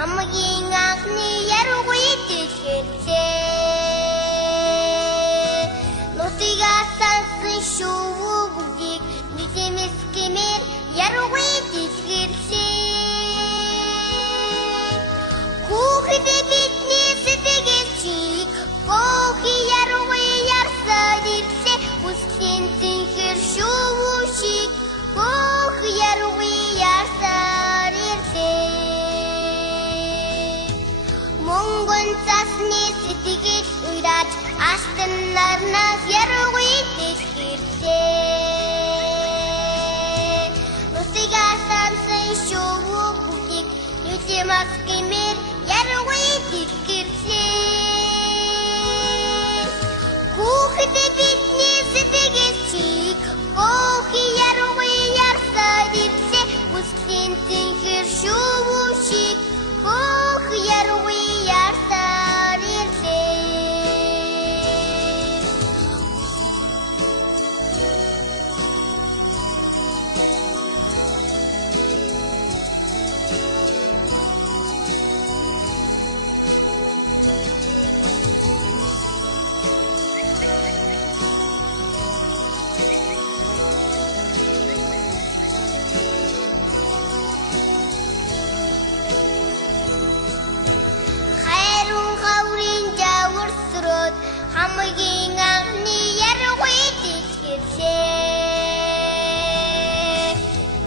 хамгийн анхны яруугүй дэлгэрлээ. Нутигаа сансан шүү бүгдийг нийтмэс гэмээр яруугүй дэлгэрлээ. Хүүхдээ бидний сэтгэл чиг гохи яруугүй ярсаад ирлээ. Үсгийн зинхэр шүү шиг гохи яруугүй ярсаад ирлээ. Монгон цасны сэтгэл уйраад астан нарнаас яруугүй дэлгэрлээ. Нутигаа сансан шүү бүгдийг нийтмэс гэмээр яруугүй дэлгэрлээ. Хүүхдээ бидний сэтгэл чиг гохи яруугүй ярсаад ирлээ. Үсгийн зинхэр шүү шиг гохи яруугүй ярсаад ирлээ. Хайрун хаврын жаварсроод хамгийн анхны яруугүй дэлгэрлээ.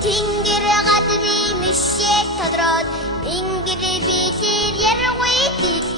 Тэнгэр гадрын мишээ тодроод ингэр билэр яруугүй дэлгэрлээ.